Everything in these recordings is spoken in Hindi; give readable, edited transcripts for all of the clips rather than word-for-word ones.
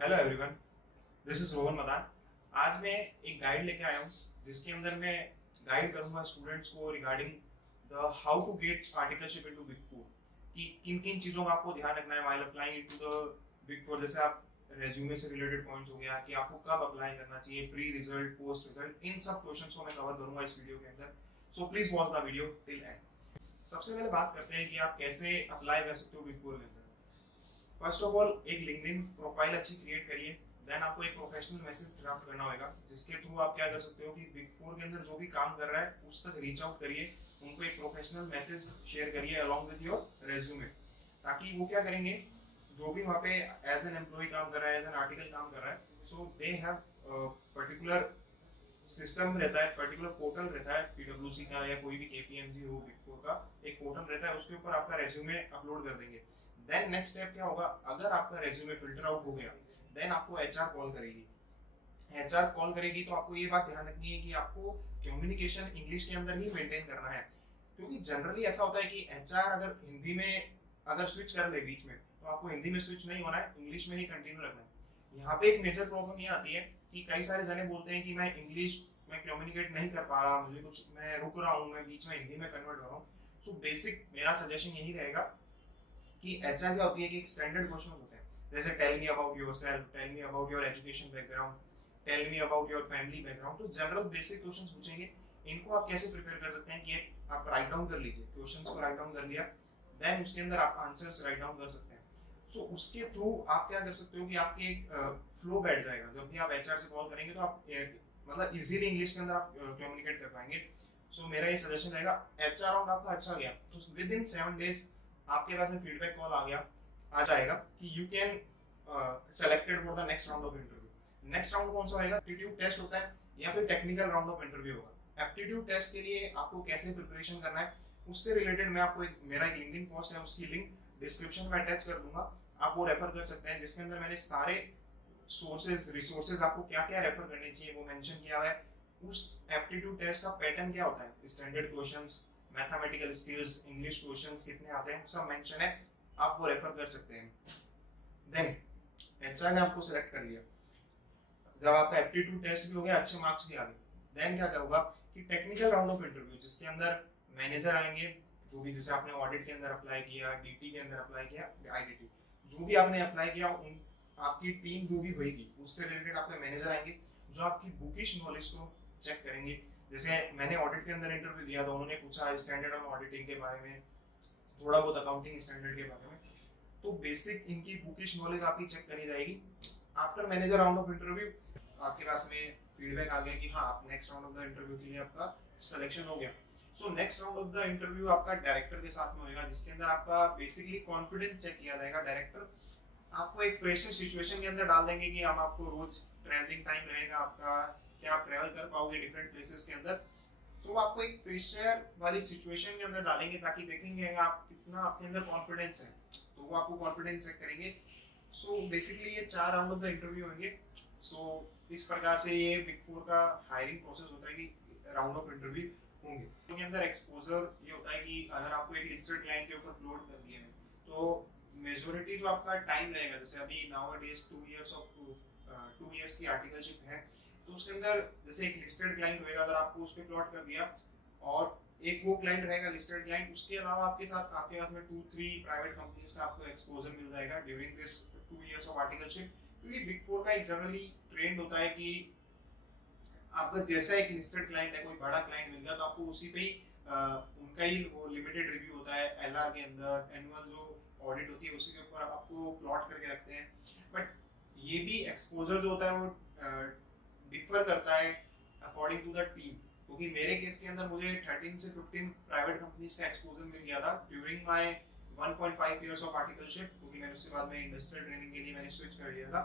Hello everyone, this is Rohan Madan. आज मैं एक गाइड लेके आया हूँ जिसके अंदर मैं गाइड करूंगा स्टूडेंट्स को regarding the how to get articleship into big four, कि किन किन चीज़ों का आपको ध्यान रखना है while applying into the big four. जैसे आप रेज्यूमे से रिलेटेड पॉइंट्स हो गया कि आपको कब अप्लाई करना चाहिए, प्री रिजल्ट, पोस्ट रिजल्ट, इन सब क्वेश्चंस को मैं कवर करूंगा इस वीडियो के अंदर। So please watch the video till and. सबसे पहले बात करते हैं कि आप कैसे अप्लाई कर सकते हो बिग फोर के अंदर। फर्स्ट ऑफ ऑल एक लिंक्डइन प्रोफाइल अच्छी क्रिएट करिए। देन आपको एक प्रोफेशनल मैसेज ड्राफ्ट करना होगा जिसके थ्रू आप क्या कर सकते हो कि बिग फोर के अंदर जो भी काम कर रहा है उस तक रीच आउट करिए, उनको एक प्रोफेशनल मैसेज शेयर करिए अलॉन्ग विद योर रेज्यूमे, ताकि वो क्या करेंगे, जो भी वहाँ पे एज एन एम्प्लॉय काम कर रहा है, एज एन आर्टिकल काम कर रहा है, सो दे हैव पर्टिकुलर सिस्टम रहता है, पर्टिकुलर पोर्टल रहता है पीडब्ल्यूसी का या कोई भी केपीएमजी हो बिग फोर का, एक पोर्टल रहता है, उसके ऊपर आपका रेज्यूमे अपलोड कर देंगे। देन नेक्स्ट स्टेप क्या होगा, अगर आपका रेज्यूमे फिल्टर आउट हो गया देन आपको एचआर कॉल करेगी। एचआर कॉल करेगी तो आपको ये बात ध्यान रखनी है कि आपको कम्युनिकेशन इंग्लिश के अंदर ही मेंटेन करना है, क्योंकि जनरली ऐसा होता है कि एचआर अगर हिंदी में अगर स्विच कर ले बीच में तो आपको हिंदी में स्विच नहीं होना है, इंग्लिश में ही कंटिन्यू रखना है। यहाँ पे एक मेजर प्रॉब्लम ये आती है कि कई सारे जने बोलते हैं कि मैं इंग्लिश में कम्युनिकेट नहीं कर पा रहा, मुझे कुछ, मैं रुक रहा हूँ, मैं बीच में हिंदी में कन्वर्ट हो रहा हूँ। सो बेसिक मेरा सजेशन यही रहेगा कि एचआर क्या होती है कि एक स्टैंडर्ड क्वेश्चन होते हैं, जैसे tell me about yourself, tell me about your education background, tell me about your family background. तो जनरल बेसिक क्वेश्चंस पूछेंगे। इनको आप कैसे प्रिपेयर कर सकते हैं कि आप राइट डाउन कर लीजिए, क्वेश्चंस को राइट डाउन कर लिया, देन उसके अंदर आप आंसर्स राइट डाउन कर सकते हैं। सो उसके थ्रू आप क्या कर सकते हो कि आपके एक फ्लो बैठ जाएगा, जब भी आप एचआर से कॉल करेंगे तो आप मतलब इजीली इंग्लिश के अंदर आप कम्युनिकेट कर पाएंगे। सो मेरा ये सजेशन रहेगा, एचआर राउंड आपका अच्छा गया तो विद इन 7 डेज आपके पास में फीडबैक कॉल आ जाएगा कि you can selected for the next round of interview. Next round कौन सा होगा, एप्टीट्यूड टेस्ट होता है या फिर टेक्निकल राउंड ऑफ इंटरव्यू होगा। एप्टीट्यूड टेस्ट के लिए आपको कैसे प्रिपरेशन करना है उससे रिलेटेड मैं आपको मेरा एक लिंक्डइन पोस्ट है, उसकी लिंक डिस्क्रिप्शन में अटैच कर दूंगा, आप वो रेफर कर सकते हैं, जिसके अंदर मैंने सारे सोर्सेज रिसोर्सेज आपको क्या क्या रेफर करने चाहिए वो मेंशन किया हुआ है। उस एप्टीट्यूड टेस्ट का पैटर्न क्या होता है, standard questions, mathematical skills, English questions कितने आते हैं सब मेंशन है, आप वो रेफर कर सकते हैं। देन एचआर ने आपको सिलेक्ट कर लिया, जब आपका एप्टीट्यूड टेस्ट भी हो गया, अच्छे मार्क्स भी आ गए, देन क्या होगा कि टेक्निकल राउंड ऑफ इंटरव्यू जिसके अंदर मैनेजर आएंगे, जो भी जैसे आपने ऑडिट के अंदर अप्लाई किया, डीटी के अंदर अप्लाई किया, आईडीटी जो भी आपने अप्लाई किया, उन आपकी टीम जो भी होगी उससे रिलेटेड आपके मैनेजर आएंगे जो आपकी बुकिश नॉलेज को चेक करेंगे। जैसे मैंने ऑडिट के अंदर इंटरव्यू दिया तो उन्होंने पूछा स्टैंडर्ड ऑफ ऑडिटिंग के बारे में, थोड़ा बहुत अकाउंटिंग स्टैंडर्ड के बारे में, तो बेसिक इनकी बुकिश नॉलेज आपकी चेक करी जाएगी। After manager round of interview आपके पास में फीडबैक आ गया कि हाँ आप next round of the interview के लिए आपका सिलेक्शन हो गया। So next round of the interview आपका डायरेक्टर के साथ में होगा, जिसके अंदर आपका बेसिकली कॉन्फिडेंस चेक किया जाएगा। डायरेक्टर आपको एक प्रेशर सिचुएशन के अंदर डाल देंगे कि हम आपको रोज ट्रैवलिंग टाइम रहेगा आपका, क्या आप ट्रैवल कर पाओगे डिफरेंट प्लेसेस के अंदर, सो आपको एक प्रेशर वाली सिचुएशन के अंदर डालेंगे ताकि देखेंगे आप कितना आपके अंदर कॉन्फिडेंस है, तो वो आपको कॉन्फिडेंस चेक करेंगे। सो बेसिकली ये 4 राउंड ऑफ द इंटरव्यू होंगे। सो इस प्रकार से ये बिग फोर का हायरिंग प्रोसेस होता है कि राउंड ऑफ इंटरव्यू होंगे। उनके अंदर एक्सपोजर ये होता है कि अगर आपको एक लिस्टेड क्लाइंट के ऊपर अपलोड कर दिए हैं तो मेजोरिटी जो आपका टाइम रहेगा, जैसे अभी नाउअडेज 2 इयर्स की आर्टिकलशिप है, तो उसके अंदर जैसे एक लिस्टेड क्लाइंट होगा, अगर आपको उस पर प्लॉट कर दिया और एक वो क्लाइंट रहेगा लिस्टेड क्लाइंट, उसके अलावा आपके साथ आपके पास में 2-3 प्राइवेट कंपनीज का आपको एक्सपोजर मिल जाएगा during this 2 years of articleship. क्योंकि बिग फोर का एक जनरली ट्रेंड होता है कि आपका जैसा एक लिस्टेड क्लाइंट है, कोई बड़ा क्लाइंट मिल गया तो आपको उसी पे ही उनका ही वो लिमिटेड रिव्यू होता है, एलआर के अंदर एनुअल जो ऑडिट होती है उसी के ऊपर आपको प्लॉट करके रखते हैं। बट ये भी एक्सपोजर जो होता है वो डिफर करता है अकॉर्डिंग टू द टीम, क्योंकि मेरे केस के अंदर मुझे 13 से 15 प्राइवेट कंपनीज का एक्सपोजर मिल गया था during my 1.5 years of articleship, क्योंकि मैंने उसके बाद में इंडस्ट्रियल ट्रेनिंग के लिए मैंने स्विच कर लिया था।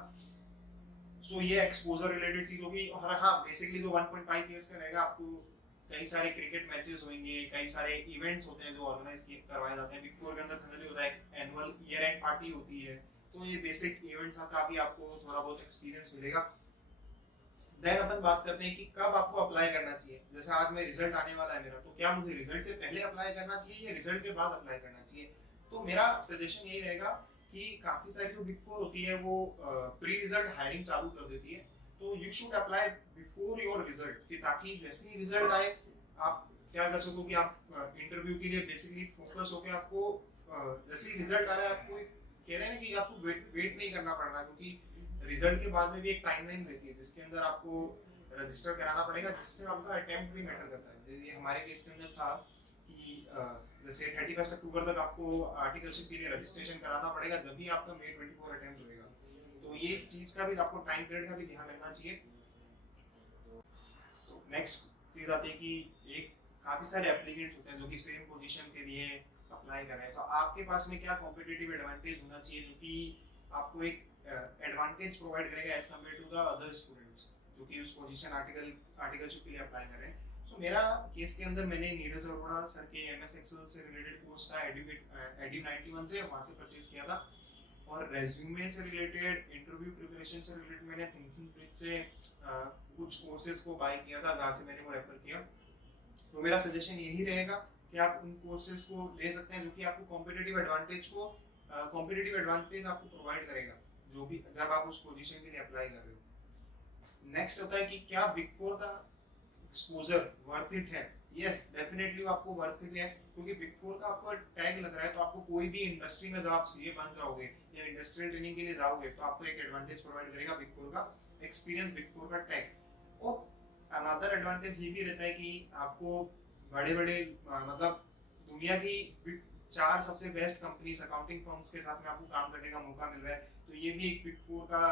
सो ये एक्सपोजर रिलेटेड चीज होगी। और हाँ, बेसिकली जो 1.5 इयर्स का रहेगा, आपको कई सारे क्रिकेट मैचेस होंगे, कई सारे इवेंट्स होते हैं जो ऑर्गेनाइज करवाए जाते हैं। बिग फोर के अंदर जनरली होता है एनुअल ईयर एंड पार्टी होती है, तो ये बेसिक इवेंट्स का भी आपको थोड़ा बहुत एक्सपीरियंस मिलेगा। देन अपन बात करते हैं कि कब आपको अप्लाई करना चाहिए। जैसे आज में रिजल्ट आने वाला है मेरा, तो क्या मुझे रिजल्ट से पहले अप्लाई करना चाहिए या रिजल्ट के बाद अप्लाई करना चाहिए? तो मेरा सजेशन यही रहेगा कि काफी सारी जो बिग फोर होती है वो प्री रिजल्ट हायरिंग चालू कर देती है, तो you should apply before your result, कि ताकि जैसे ही रिजल्ट आए आप क्या कर सको कि आप इंटरव्यू के लिए बेसिकली फोकस होकर आपको जैसे ही रिजल्ट आ रहा है आपको कह रहे हैं ना कि आपको वेट नहीं करना पड़ रहा, क्योंकि रिजल्ट के बाद में भी एक टाइमलाइन रहती है जिसके अंदर आपको रजिस्टर कराना पड़ेगा, जिससे आपका अटेम्प्ट भी मैटर करता है। जैसे हमारे केस के अंदर था कि जैसे 31 अक्टूबर तक आपको आर्टिकलशिप के लिए रजिस्ट्रेशन कराना पड़ेगा, जब भी आपका May 24 अटेम्प्ट होएगा। तो ये चीज का भी आपको टाइम पीरियड का भी ध्यान रखना चाहिए। तो नेक्स्ट चीज आती है कि एक काफी सारे एप्लीकेंट्स होते हैं जो कि सेम पोजीशन के लिए अप्लाई कर रहे हैं, तो आपके पास में क्या कॉम्पिटिटिव एडवांटेज होना चाहिए जो कि आपको एक एडवांटेज प्रोवाइड करेगा as compare to the other students जो कि उस पोजीशन आर्टिकलशिप के लिए अप्लाई कर रहे हैं। सो मेरा केस के अंदर मैंने नीरज अरोड़ा सर के MS Excel से रिलेटेड कोर्स था एड्यू 91 से, वहाँ से परचेज किया था। और रेज्यूमे से रिलेटेड, इंटरव्यू प्रिपरेशन से रिलेटेड मैंने थिंकिंग ब्रिज से कुछ कोर्सेज को बाय किया था, जहाँ से मैंने वो रेफर किया। तो मेरा सजेशन यही रहेगा कि आप उन कोर्सेज को ले सकते हैं जो कि आपको कॉम्पिटिटिव एडवांटेज आपको प्रोवाइड करेगा जो भी जब आप उस पोजीशन के लिए अप्लाई कर रहे हो। नेक्स्ट होता है कि क्या बिग फोर का एक्सपोजर वर्थ इट है। यस, डेफिनेटली आपको वर्थ इट है, क्योंकि बिग फोर का आपको टैग लग रहा है, तो आपको कोई भी इंडस्ट्री में जब आप सीए बन जाओगे या इंडस्ट्रियल ट्रेनिंग के लिए जाओगे तो आपको एक एडवांटेज प्रोवाइड करेगा बिग फोर का एक्सपीरियंस, बिग फोर का टैग। और अनदर एडवांटेज ये भी रहता है कि आपको बड़े बड़े मतलब दुनिया की 4 सबसे बेस्ट कंपनीज अकाउंटिंग फर्म्स के साथ में आपको काम करने का मौका मिल रहा है, तो ये भी एक बिग फोर का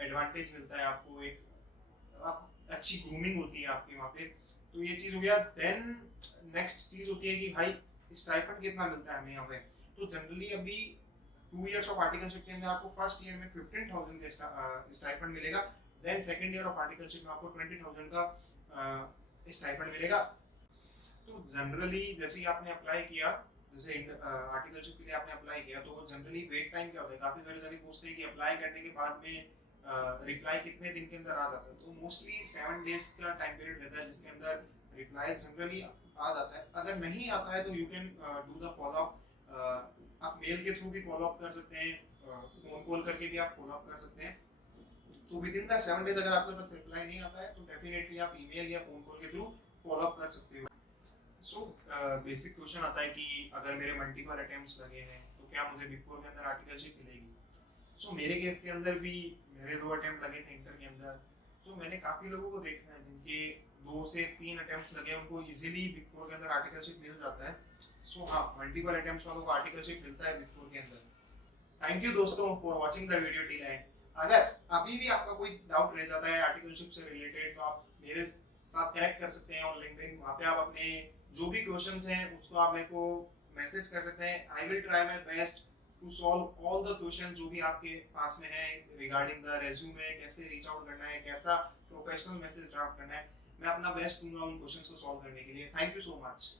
एडवांटेज मिलता है आपको। एक अच्छी ग्रूमिंग होती है आपके वहाँ पे, तो ये चीज हो गया। देन नेक्स्ट चीज होती है कि भाई स्टाइपेंड कितना मिलता है हमें यहाँ पे। तो जनरली अभी 2 इयर्स ऑफ आर्टिकलशिप के अंदर आपको फर्स्ट ईयर में 15,000 का स्टाइपेंड मिलेगा, then second year of articleship में आपको 20,000 का स्टाइपेंड मिलेगा। तो जनरली जैसे ही आपने अप्लाई किया, जैसे आर्टिकलशिप के लिए आपने अप्लाई किया, तो जनरली वेट टाइम क्या होता है, काफी सारे जने पूछते हैं कि अप्लाई करने के बाद में रिप्लाई कितने दिन के अंदर आ जाता है। तो मोस्टली 7 डेज का टाइम पीरियड रहता है जिसके अंदर रिप्लाई जनरली आ जाता है। अगर नहीं आता है तो you can do the follow up, आप मेल के थ्रू भी फॉलो अप कर सकते हैं, फोन कॉल करके भी आप फॉलो अप कर सकते हैं। तो विद इन द 7 डेज अगर आपके पास रिप्लाई नहीं आता है तो डेफिनेटली आप ईमेल या फोन कॉल के थ्रू फॉलो अप कर सकते हो। सो बेसिक क्वेश्चन आता है कि अगर मेरे मल्टीपल अटेम्प्ट्स लगे हैं तो क्या मुझे बिग फोर के अंदर आर्टिकलशिप मिलेगी। सो मेरे केस के अंदर भी मेरे 2 अटेम्प्ट लगे थे इंटर के अंदर। सो मैंने काफी लोगों को देखा है जिनके 2 से 3 अटेम्प्ट्स लगे, उनको इजीली बिग फोर के अंदर आर्टिकलशिप मिल जाता है। सो हाँ, मल्टीपल अटेम्प्ट्स वालों को आर्टिकलशिप मिलता है बिग फोर के अंदर। थैंक यू दोस्तों for watching the video till and. अगर अभी भी आपका कोई डाउट रह जाता है आर्टिकलशिप से रिलेटेड तो आप मेरे साथ कनेक्ट कर सकते हैं ऑन लिंक्डइन। वहाँ पे आप अपने जो भी क्वेश्चंस हैं उसको आप मेरे को मैसेज कर सकते हैं। I will try my best to solve all the question जो भी आपके पास में है रिगार्डिंग द रेज्यूमे, कैसे रीच आउट करना है, कैसा प्रोफेशनल मैसेज ड्राफ्ट करना है। मैं अपना बेस्ट दूंगा उन क्वेश्चंस को सॉल्व करने के लिए। Thank you so much.